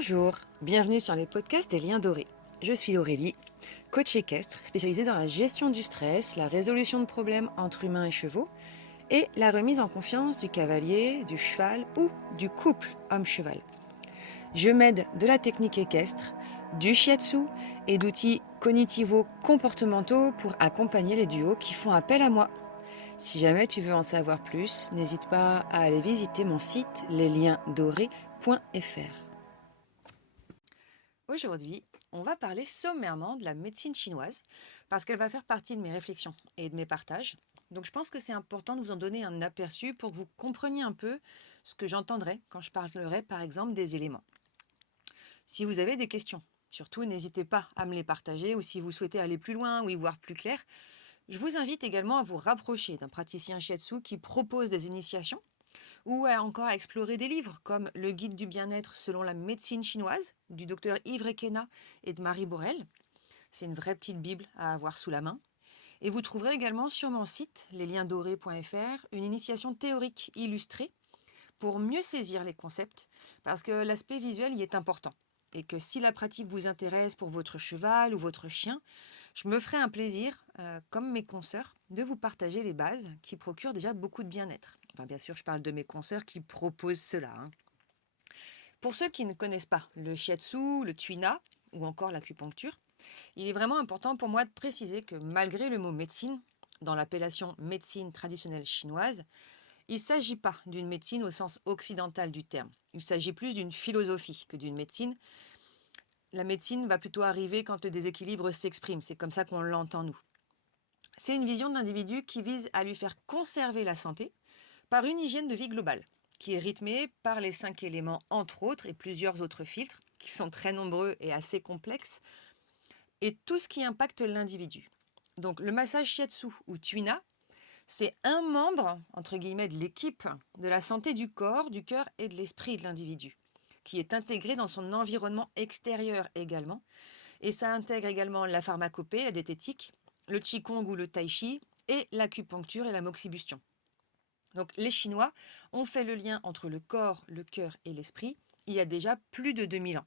Bonjour, bienvenue sur les podcasts des Liens Dorés. Je suis Aurélie, coach équestre spécialisée dans la gestion du stress, la résolution de problèmes entre humains et chevaux et la remise en confiance du cavalier, du cheval ou du couple homme-cheval. Je m'aide de la technique équestre, du shiatsu et d'outils cognitivo-comportementaux pour accompagner les duos qui font appel à moi. Si jamais tu veux en savoir plus, n'hésite pas à aller visiter mon site lesliensdorés.fr. Aujourd'hui, on va parler sommairement de la médecine chinoise parce qu'elle va faire partie de mes réflexions et de mes partages. Donc je pense que c'est important de vous en donner un aperçu pour que vous compreniez un peu ce que j'entendrai quand je parlerai par exemple des éléments. Si vous avez des questions, surtout n'hésitez pas à me les partager ou si vous souhaitez aller plus loin ou y voir plus clair. Je vous invite également à vous rapprocher d'un praticien shiatsu qui propose des initiations ou encore à explorer des livres comme Le Guide du bien-être selon la médecine chinoise du docteur Yves Requena et de Marie Borel. C'est une vraie petite bible à avoir sous la main. Et vous trouverez également sur mon site lesliensdorés.fr une initiation théorique illustrée pour mieux saisir les concepts parce que l'aspect visuel y est important. Et que si la pratique vous intéresse pour votre cheval ou votre chien, je me ferai un plaisir, comme mes consoeurs, de vous partager les bases qui procurent déjà beaucoup de bien-être. Enfin, bien sûr, je parle de mes consoeurs qui proposent cela. Pour ceux qui ne connaissent pas le shiatsu, le tuina ou encore l'acupuncture, il est vraiment important pour moi de préciser que malgré le mot médecine, dans l'appellation médecine traditionnelle chinoise, il ne s'agit pas d'une médecine au sens occidental du terme. Il s'agit plus d'une philosophie que d'une médecine. La médecine va plutôt arriver quand le déséquilibre s'exprime. C'est comme ça qu'on l'entend, nous. C'est une vision de l'individu qui vise à lui faire conserver la santé par une hygiène de vie globale, qui est rythmée par les 5 éléments, entre autres, et plusieurs autres filtres, qui sont très nombreux et assez complexes, et tout ce qui impacte l'individu. Donc le massage shiatsu ou tuina, c'est un membre, entre guillemets, de l'équipe de la santé du corps, du cœur et de l'esprit de l'individu, qui est intégré dans son environnement extérieur également. Et ça intègre également la pharmacopée, la diététique, le qigong ou le tai chi, et l'acupuncture et la moxibustion. Donc les Chinois ont fait le lien entre le corps, le cœur et l'esprit il y a déjà plus de 2000 ans.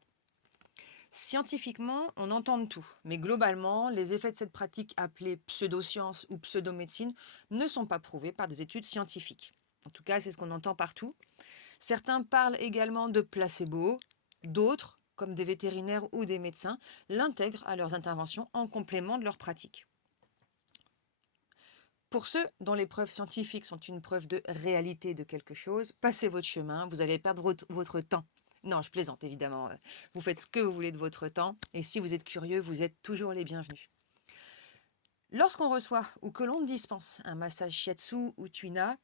Scientifiquement, on entend de tout, mais globalement, les effets de cette pratique appelée pseudoscience ou pseudomédecine ne sont pas prouvés par des études scientifiques. En tout cas, c'est ce qu'on entend partout. Certains parlent également de placebo, d'autres, comme des vétérinaires ou des médecins, l'intègrent à leurs interventions en complément de leur pratique. Pour ceux dont les preuves scientifiques sont une preuve de réalité de quelque chose, passez votre chemin, vous allez perdre votre temps. Non, je plaisante évidemment. Vous faites ce que vous voulez de votre temps et si vous êtes curieux, vous êtes toujours les bienvenus. Lorsqu'on reçoit ou que l'on dispense un massage shiatsu ou tuina,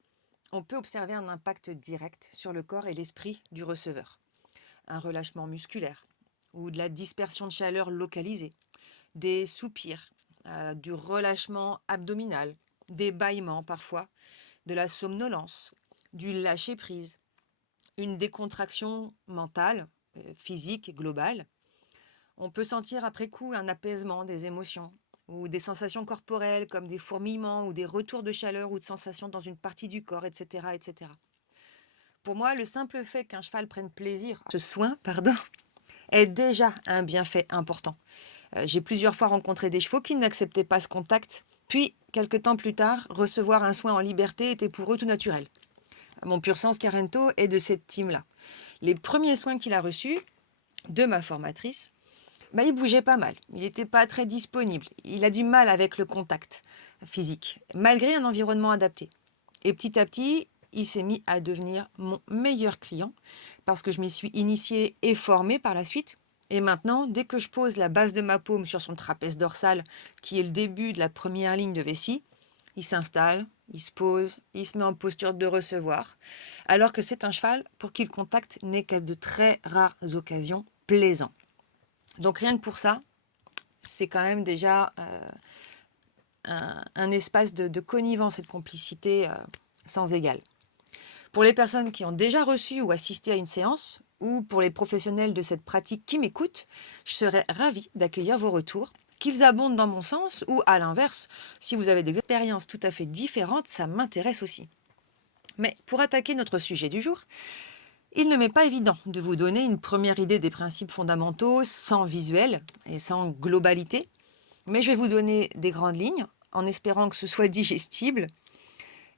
on peut observer un impact direct sur le corps et l'esprit du receveur. Un relâchement musculaire ou de la dispersion de chaleur localisée, des soupirs, du relâchement abdominal, des bâillements parfois, de la somnolence, du lâcher-prise, une décontraction mentale, physique, globale. On peut sentir après coup un apaisement des émotions ou des sensations corporelles comme des fourmillements ou des retours de chaleur ou de sensations dans une partie du corps, etc., etc. Pour moi, le simple fait qu'un cheval prenne plaisir à ce soin, est déjà un bienfait important. J'ai plusieurs fois rencontré des chevaux qui n'acceptaient pas ce contact, puis, quelques temps plus tard, recevoir un soin en liberté était pour eux tout naturel. Mon pur sens Carento est de cette team-là. Les premiers soins qu'il a reçus de ma formatrice, il bougeait pas mal, il n'était pas très disponible, il a du mal avec le contact physique, malgré un environnement adapté. Et petit à petit, il s'est mis à devenir mon meilleur client, parce que je m'y suis initiée et formée par la suite. Et maintenant, dès que je pose la base de ma paume sur son trapèze dorsal, qui est le début de la première ligne de vessie, il s'installe, il se pose, il se met en posture de recevoir, alors que c'est un cheval pour qui le contact n'est qu'à de très rares occasions plaisant. Donc rien que pour ça, c'est quand même déjà un espace de connivence et de complicité sans égal. Pour les personnes qui ont déjà reçu ou assisté à une séance, ou pour les professionnels de cette pratique qui m'écoutent, je serais ravie d'accueillir vos retours, qu'ils abondent dans mon sens ou à l'inverse, si vous avez des expériences tout à fait différentes, ça m'intéresse aussi. Mais pour attaquer notre sujet du jour, Il ne m'est pas évident de vous donner une première idée des principes fondamentaux sans visuel et sans globalité, mais je vais vous donner des grandes lignes en espérant que ce soit digestible.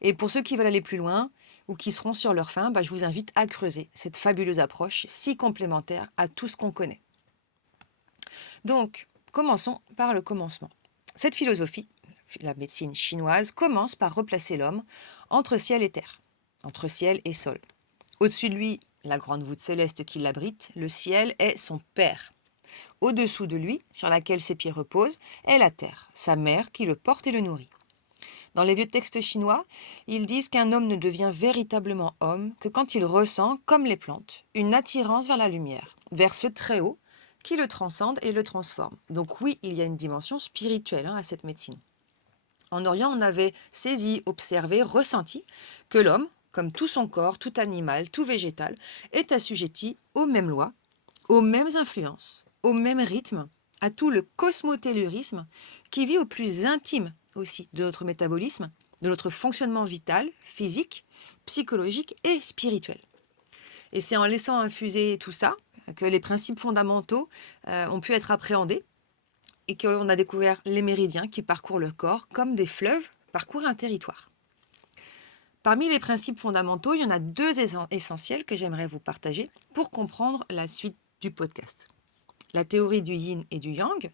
Et pour ceux qui veulent aller plus loin ou qui seront sur leur faim, je vous invite à creuser cette fabuleuse approche si complémentaire à tout ce qu'on connaît. Donc, commençons par le commencement. Cette philosophie, la médecine chinoise, commence par replacer l'homme entre ciel et terre, entre ciel et sol. Au-dessus de lui, la grande voûte céleste qui l'abrite, le ciel est son père. Au-dessous de lui, sur laquelle ses pieds reposent, est la terre, sa mère qui le porte et le nourrit. Dans les vieux textes chinois, ils disent qu'un homme ne devient véritablement homme que quand il ressent, comme les plantes, une attirance vers la lumière, vers ce très haut qui le transcende et le transforme. Donc oui, il y a une dimension spirituelle à cette médecine. En Orient, on avait saisi, observé, ressenti que l'homme, comme tout son corps, tout animal, tout végétal, est assujetti aux mêmes lois, aux mêmes influences, au même rythme, à tout le cosmotellurisme qui vit au plus intime aussi de notre métabolisme, de notre fonctionnement vital, physique, psychologique et spirituel. Et c'est en laissant infuser tout ça que les principes fondamentaux ont pu être appréhendés et qu'on a découvert les méridiens qui parcourent le corps comme des fleuves parcourent un territoire. Parmi les principes fondamentaux, il y en a deux essentiels que j'aimerais vous partager pour comprendre la suite du podcast. La théorie du yin et du yang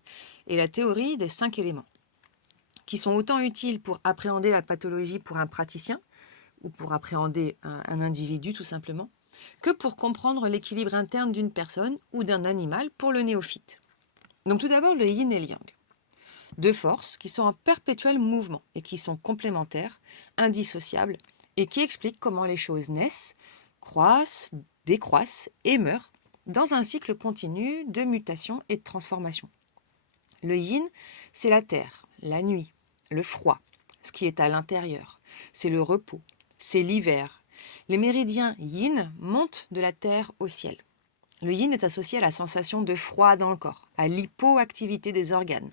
et la théorie des 5 éléments, qui sont autant utiles pour appréhender la pathologie pour un praticien ou pour appréhender un individu tout simplement, que pour comprendre l'équilibre interne d'une personne ou d'un animal pour le néophyte. Donc tout d'abord le yin et le yang. Deux forces qui sont en perpétuel mouvement et qui sont complémentaires, indissociables, et qui expliquent comment les choses naissent, croissent, décroissent et meurent dans un cycle continu de mutation et de transformation. Le yin, c'est la terre, la nuit, le froid, ce qui est à l'intérieur, c'est le repos, c'est l'hiver. Les méridiens yin montent de la terre au ciel. Le yin est associé à la sensation de froid dans le corps, à l'hypoactivité des organes.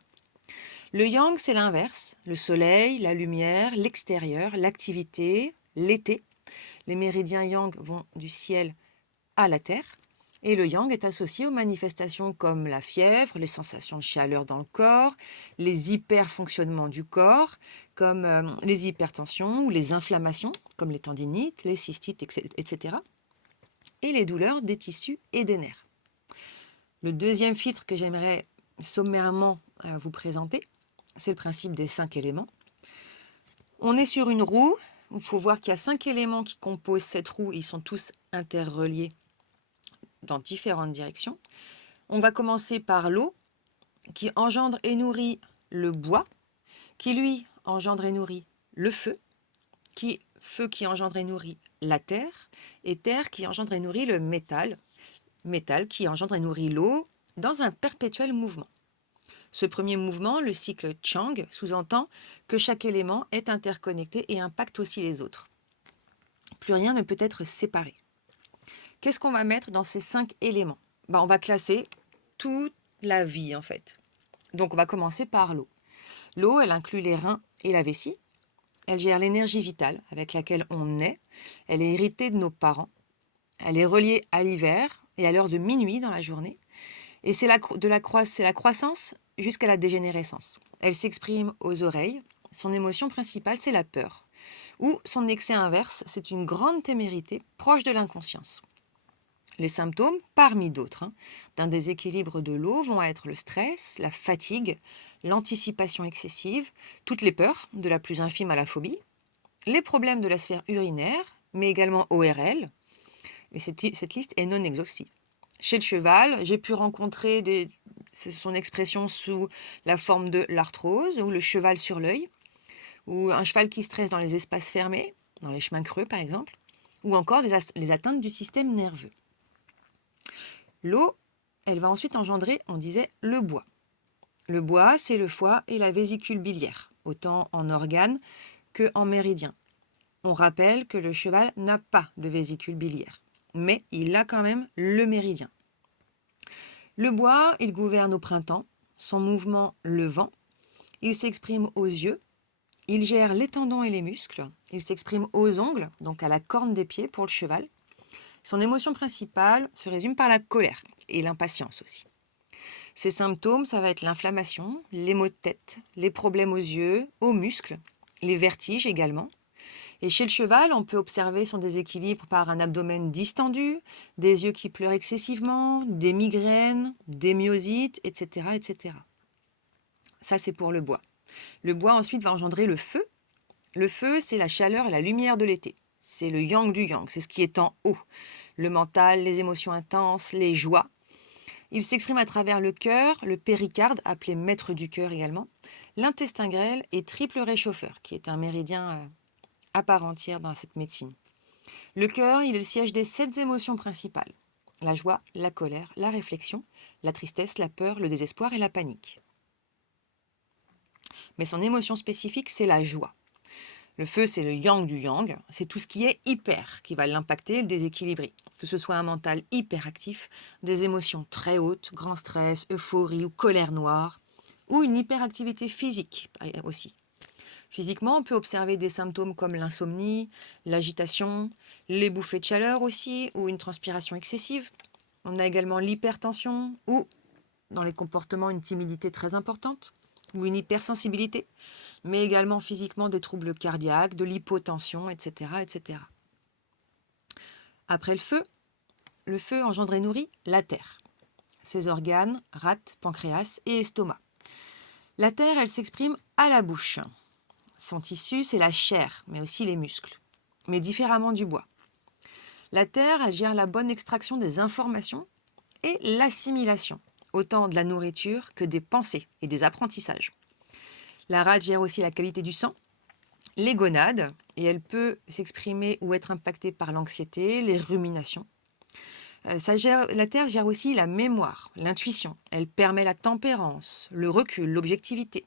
Le yang, c'est l'inverse, le soleil, la lumière, l'extérieur, l'activité, l'été. Les méridiens yang vont du ciel à la terre. Et le yang est associé aux manifestations comme la fièvre, les sensations de chaleur dans le corps, les hyperfonctionnements du corps, comme les hypertensions ou les inflammations, comme les tendinites, les cystites, etc. Et les douleurs des tissus et des nerfs. Le deuxième filtre que j'aimerais sommairement vous présenter, c'est le principe des 5 éléments. On est sur une roue, il faut voir qu'il y a 5 éléments qui composent cette roue, ils sont tous interreliés dans différentes directions. On va commencer par l'eau, qui engendre et nourrit le bois, qui lui engendre et nourrit le feu qui engendre et nourrit la terre, et terre qui engendre et nourrit le métal, métal qui engendre et nourrit l'eau, dans un perpétuel mouvement. Ce premier mouvement, le cycle Chang, sous-entend que chaque élément est interconnecté et impacte aussi les autres. Plus rien ne peut être séparé. Qu'est-ce qu'on va mettre dans ces 5 éléments ? On va classer toute la vie en fait. Donc on va commencer par l'eau. L'eau, elle inclut les reins et la vessie. Elle gère l'énergie vitale avec laquelle on est. Elle est héritée de nos parents. Elle est reliée à l'hiver et à l'heure de minuit dans la journée. Et c'est la croissance jusqu'à la dégénérescence. Elle s'exprime aux oreilles. Son émotion principale, c'est la peur. Ou son excès inverse, c'est une grande témérité proche de l'inconscience. Les symptômes, parmi d'autres, d'un déséquilibre de l'eau vont être le stress, la fatigue, l'anticipation excessive, toutes les peurs, de la plus infime à la phobie, les problèmes de la sphère urinaire, mais également ORL. Mais cette liste est non exhaustive. Chez le cheval, j'ai pu rencontrer son expression sous la forme de l'arthrose, ou le cheval sur l'œil, ou un cheval qui stresse dans les espaces fermés, dans les chemins creux par exemple, ou encore les atteintes du système nerveux. L'eau, elle va ensuite engendrer, on disait, le bois. Le bois, c'est le foie et la vésicule biliaire, autant en organes qu'en méridien. On rappelle que le cheval n'a pas de vésicule biliaire, mais il a quand même le méridien. Le bois, il gouverne au printemps, son mouvement, le vent. Il s'exprime aux yeux, il gère les tendons et les muscles. Il s'exprime aux ongles, donc à la corne des pieds pour le cheval. Son émotion principale se résume par la colère et l'impatience aussi. Ses symptômes, ça va être l'inflammation, les maux de tête, les problèmes aux yeux, aux muscles, les vertiges également. Et chez le cheval, on peut observer son déséquilibre par un abdomen distendu, des yeux qui pleurent excessivement, des migraines, des myosites, etc., etc. Ça, c'est pour le bois. Le bois ensuite va engendrer le feu. Le feu, c'est la chaleur et la lumière de l'été. C'est le yang du yang, c'est ce qui est en haut. Le mental, les émotions intenses, les joies. Il s'exprime à travers le cœur, le péricarde, appelé maître du cœur également, l'intestin grêle et triple réchauffeur, qui est un méridien à part entière dans cette médecine. Le cœur, il est le siège des 7 émotions principales. La joie, la colère, la réflexion, la tristesse, la peur, le désespoir et la panique. Mais son émotion spécifique, c'est la joie. Le feu, c'est le yang du yang, c'est tout ce qui est hyper qui va l'impacter, le déséquilibrer. Que ce soit un mental hyperactif, des émotions très hautes, grand stress, euphorie ou colère noire, ou une hyperactivité physique aussi. Physiquement, on peut observer des symptômes comme l'insomnie, l'agitation, les bouffées de chaleur aussi, ou une transpiration excessive. On a également l'hypertension, ou dans les comportements, une timidité très importante, ou une hypersensibilité, mais également physiquement des troubles cardiaques, de l'hypotension, etc., etc. Après le feu engendre et nourrit la terre. Ses organes, rate, pancréas et estomac. La terre, elle s'exprime à la bouche. Son tissu, c'est la chair, mais aussi les muscles, mais différemment du bois. La terre, elle gère la bonne extraction des informations et l'assimilation, autant de la nourriture que des pensées et des apprentissages. La rate gère aussi la qualité du sang, les gonades, et elle peut s'exprimer ou être impactée par l'anxiété, les ruminations. La terre gère aussi la mémoire, l'intuition. Elle permet la tempérance, le recul, l'objectivité.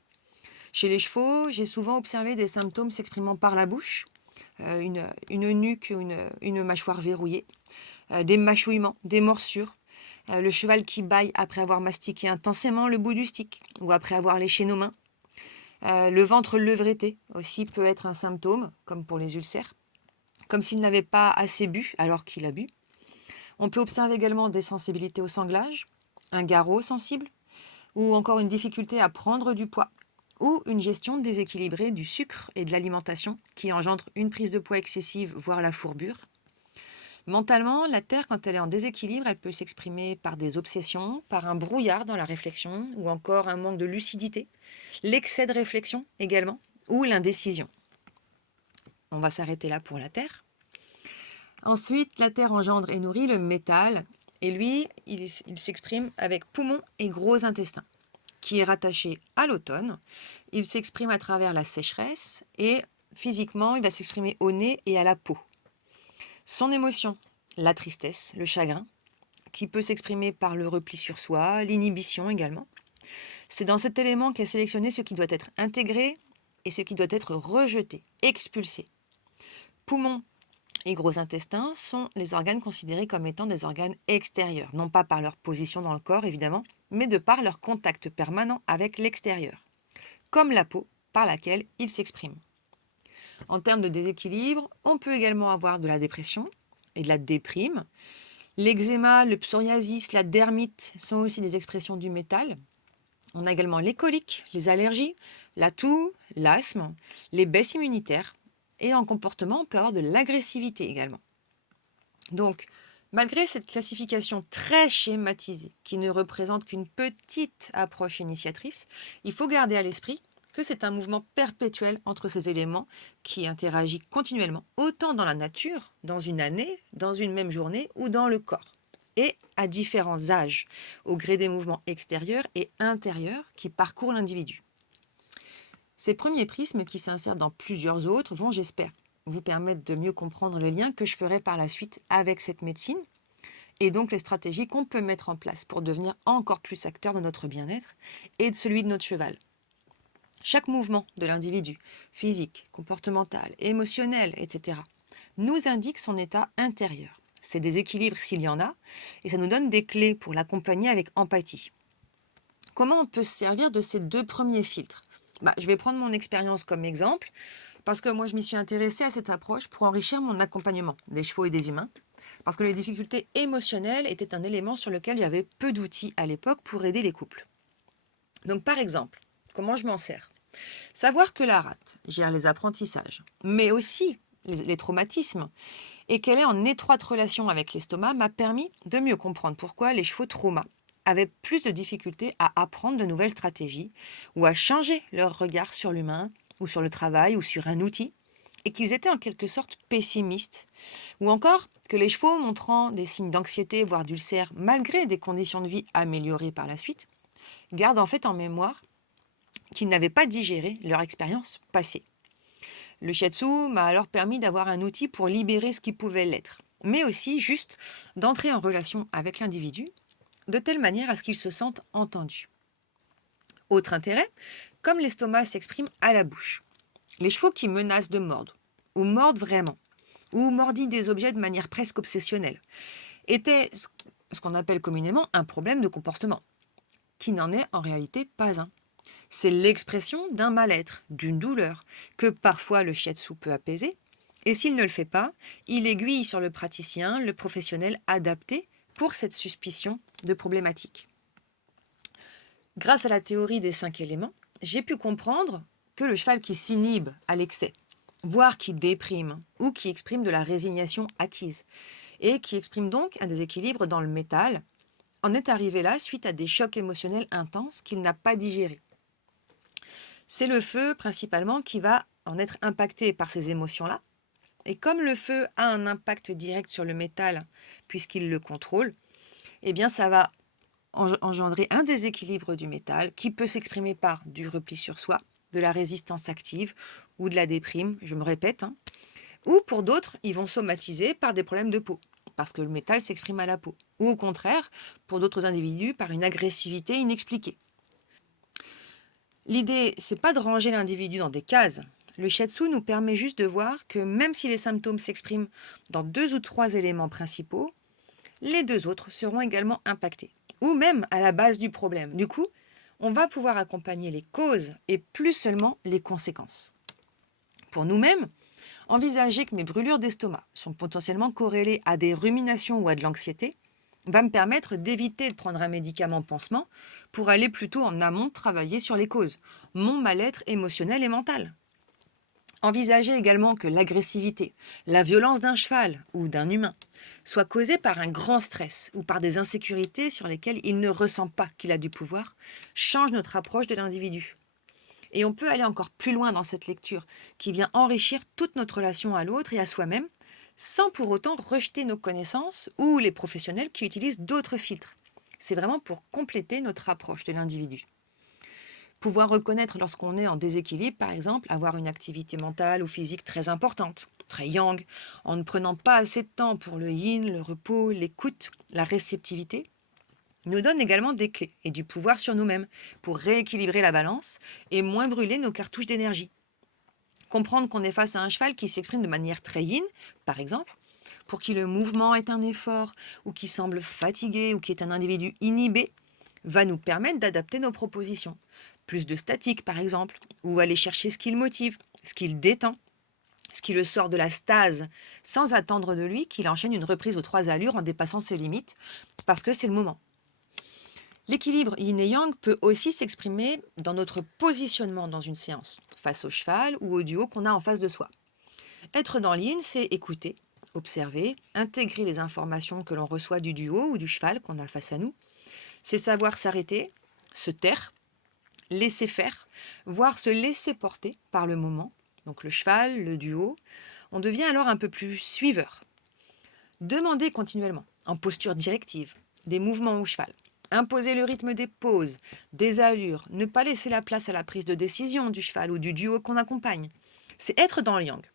Chez les chevaux, j'ai souvent observé des symptômes s'exprimant par la bouche, une nuque, une mâchoire verrouillée, des mâchouillements, des morsures, le cheval qui bâille après avoir mastiqué intensément le bout du stick ou après avoir léché nos mains. Le ventre levretté aussi peut être un symptôme, comme pour les ulcères, comme s'il n'avait pas assez bu alors qu'il a bu. On peut observer également des sensibilités au sanglage, un garrot sensible, ou encore une difficulté à prendre du poids, ou une gestion déséquilibrée du sucre et de l'alimentation qui engendre une prise de poids excessive, voire la fourbure. Mentalement, la terre, quand elle est en déséquilibre, elle peut s'exprimer par des obsessions, par un brouillard dans la réflexion, ou encore un manque de lucidité, l'excès de réflexion également, ou l'indécision. On va s'arrêter là pour la terre. Ensuite, la terre engendre et nourrit le métal, et lui, il s'exprime avec poumon et gros intestin, qui est rattaché à l'automne. Il s'exprime à travers la sécheresse, et physiquement, il va s'exprimer au nez et à la peau. Son émotion, la tristesse, le chagrin, qui peut s'exprimer par le repli sur soi, l'inhibition également. C'est dans cet élément qu'est sélectionné ce qui doit être intégré et ce qui doit être rejeté, expulsé. Poumons et gros intestins sont les organes considérés comme étant des organes extérieurs, non pas par leur position dans le corps évidemment, mais de par leur contact permanent avec l'extérieur, comme la peau par laquelle ils s'expriment. En termes de déséquilibre, on peut également avoir de la dépression et de la déprime. L'eczéma, le psoriasis, la dermite sont aussi des expressions du métal. On a également les coliques, les allergies, la toux, l'asthme, les baisses immunitaires. Et en comportement, on peut avoir de l'agressivité également. Donc, malgré cette classification très schématisée, qui ne représente qu'une petite approche initiatrice, il faut garder à l'esprit que c'est un mouvement perpétuel entre ces éléments qui interagit continuellement, autant dans la nature, dans une année, dans une même journée ou dans le corps, et à différents âges, au gré des mouvements extérieurs et intérieurs qui parcourent l'individu. Ces premiers prismes qui s'insèrent dans plusieurs autres vont, j'espère, vous permettre de mieux comprendre les liens que je ferai par la suite avec cette médecine et donc les stratégies qu'on peut mettre en place pour devenir encore plus acteur de notre bien-être et de celui de notre cheval. Chaque mouvement de l'individu, physique, comportemental, émotionnel, etc., nous indique son état intérieur, ses déséquilibres s'il y en a, et ça nous donne des clés pour l'accompagner avec empathie. Comment on peut se servir de ces 2 premiers filtres ? Je vais prendre mon expérience comme exemple, parce que moi je m'y suis intéressée à cette approche pour enrichir mon accompagnement des chevaux et des humains. parce que les difficultés émotionnelles étaient un élément sur lequel j'avais peu d'outils à l'époque pour aider les couples. Donc par exemple, comment je m'en sers? Savoir que la rate gère les apprentissages, mais aussi les traumatismes, et qu'elle est en étroite relation avec l'estomac m'a permis de mieux comprendre pourquoi les chevaux traumas avaient plus de difficultés à apprendre de nouvelles stratégies ou à changer leur regard sur l'humain ou sur le travail ou sur un outil, et qu'ils étaient en quelque sorte pessimistes, ou encore que les chevaux montrant des signes d'anxiété, voire d'ulcère, malgré des conditions de vie améliorées par la suite, gardent en fait en mémoire qu'ils n'avaient pas digéré leur expérience passée. Le shiatsu m'a alors permis d'avoir un outil pour libérer ce qui pouvait l'être, mais aussi juste d'entrer en relation avec l'individu de telle manière à ce qu'il se sente entendu. Autre intérêt, comme l'estomac s'exprime à la bouche. Les chevaux qui menacent de mordre, ou mordent vraiment, ou mordillent des objets de manière presque obsessionnelle, étaient ce qu'on appelle communément un problème de comportement, qui n'en est en réalité pas un. C'est l'expression d'un mal-être, d'une douleur, que parfois le shiatsu peut apaiser, et s'il ne le fait pas, il aiguille sur le praticien, le professionnel adapté pour cette suspicion de problématique. Grâce à la théorie des 5 éléments, j'ai pu comprendre que le cheval qui s'inhibe à l'excès, voire qui déprime ou qui exprime de la résignation acquise, et qui exprime donc un déséquilibre dans le métal, en est arrivé là suite à des chocs émotionnels intenses qu'il n'a pas digérés. C'est le feu principalement qui va en être impacté par ces émotions-là. Et comme le feu a un impact direct sur le métal, puisqu'il le contrôle, eh bien ça va engendrer un déséquilibre du métal qui peut s'exprimer par du repli sur soi, de la résistance active ou de la déprime, je me répète. Ou pour d'autres, ils vont somatiser par des problèmes de peau, parce que le métal s'exprime à la peau. Ou au contraire, pour d'autres individus, par une agressivité inexpliquée. L'idée, c'est pas de ranger l'individu dans des cases. Le shiatsu nous permet juste de voir que même si les symptômes s'expriment dans 2 ou 3 éléments principaux, les 2 autres seront également impactés, ou même à la base du problème. Du coup, on va pouvoir accompagner les causes et plus seulement les conséquences. Pour nous-mêmes, envisager que mes brûlures d'estomac sont potentiellement corrélées à des ruminations ou à de l'anxiété va me permettre d'éviter de prendre un médicament pansement pour aller plutôt en amont travailler sur les causes, mon mal-être émotionnel et mental. Envisager également que l'agressivité, la violence d'un cheval ou d'un humain soit causée par un grand stress ou par des insécurités sur lesquelles il ne ressent pas qu'il a du pouvoir, change notre approche de l'individu. Et on peut aller encore plus loin dans cette lecture qui vient enrichir toute notre relation à l'autre et à soi-même, sans pour autant rejeter nos connaissances ou les professionnels qui utilisent d'autres filtres. C'est vraiment pour compléter notre approche de l'individu. Pouvoir reconnaître lorsqu'on est en déséquilibre, par exemple, avoir une activité mentale ou physique très importante, très yang, en ne prenant pas assez de temps pour le yin, le repos, l'écoute, la réceptivité, nous donne également des clés et du pouvoir sur nous-mêmes pour rééquilibrer la balance et moins brûler nos cartouches d'énergie. Comprendre qu'on est face à un cheval qui s'exprime de manière très yin, par exemple, pour qui le mouvement est un effort, ou qui semble fatigué, ou qui est un individu inhibé, va nous permettre d'adapter nos propositions. Plus de statique, par exemple, ou aller chercher ce qui le motive, ce qui le détend, ce qui le sort de la stase, sans attendre de lui qu'il enchaîne une reprise aux 3 allures en dépassant ses limites, parce que c'est le moment. L'équilibre yin et yang peut aussi s'exprimer dans notre positionnement dans une séance, face au cheval ou au duo qu'on a en face de soi. Être dans l'yin, c'est écouter, observer, intégrer les informations que l'on reçoit du duo ou du cheval qu'on a face à nous. C'est savoir s'arrêter, se taire, laisser faire, voire se laisser porter par le moment. Donc le cheval, le duo, on devient alors un peu plus suiveur. Demander continuellement, en posture directive, des mouvements au cheval. Imposer le rythme des pauses, des allures, ne pas laisser la place à la prise de décision du cheval ou du duo qu'on accompagne. C'est être dans le yang.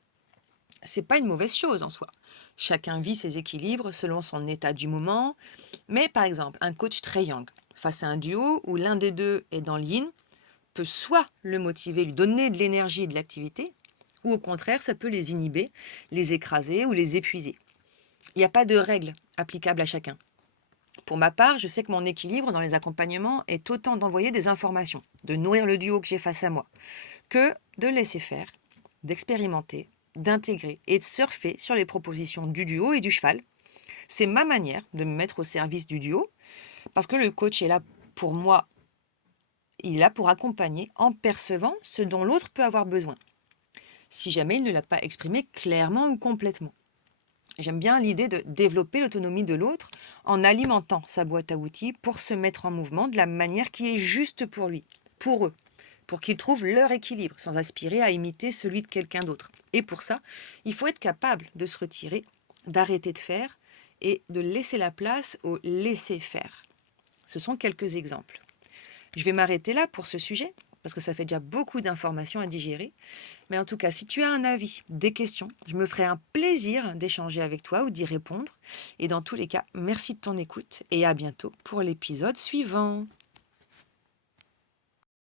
C'est pas une mauvaise chose en soi. Chacun vit ses équilibres selon son état du moment. Mais par exemple, un coach très yang, face à un duo où l'un des deux est dans le yin, peut soit le motiver, lui donner de l'énergie et de l'activité, ou au contraire, ça peut les inhiber, les écraser ou les épuiser. Il n'y a pas de règle applicable à chacun. Pour ma part, je sais que mon équilibre dans les accompagnements est autant d'envoyer des informations, de nourrir le duo que j'ai face à moi, que de laisser faire, d'expérimenter, d'intégrer et de surfer sur les propositions du duo et du cheval, C'est ma manière de me mettre au service du duo, parce que le coach est là pour moi, il est là pour accompagner en percevant ce dont l'autre peut avoir besoin, si jamais il ne l'a pas exprimé clairement ou complètement. J'aime bien l'idée de développer l'autonomie de l'autre en alimentant sa boîte à outils pour se mettre en mouvement de la manière qui est juste pour lui, pour eux, pour qu'ils trouvent leur équilibre sans aspirer à imiter celui de quelqu'un d'autre. Et pour ça, il faut être capable de se retirer, d'arrêter de faire et de laisser la place au laisser faire. Ce sont quelques exemples. Je vais m'arrêter là pour ce sujet, parce que ça fait déjà beaucoup d'informations à digérer. Mais en tout cas, si tu as un avis, des questions, je me ferai un plaisir d'échanger avec toi ou d'y répondre. Et dans tous les cas, merci de ton écoute et à bientôt pour l'épisode suivant.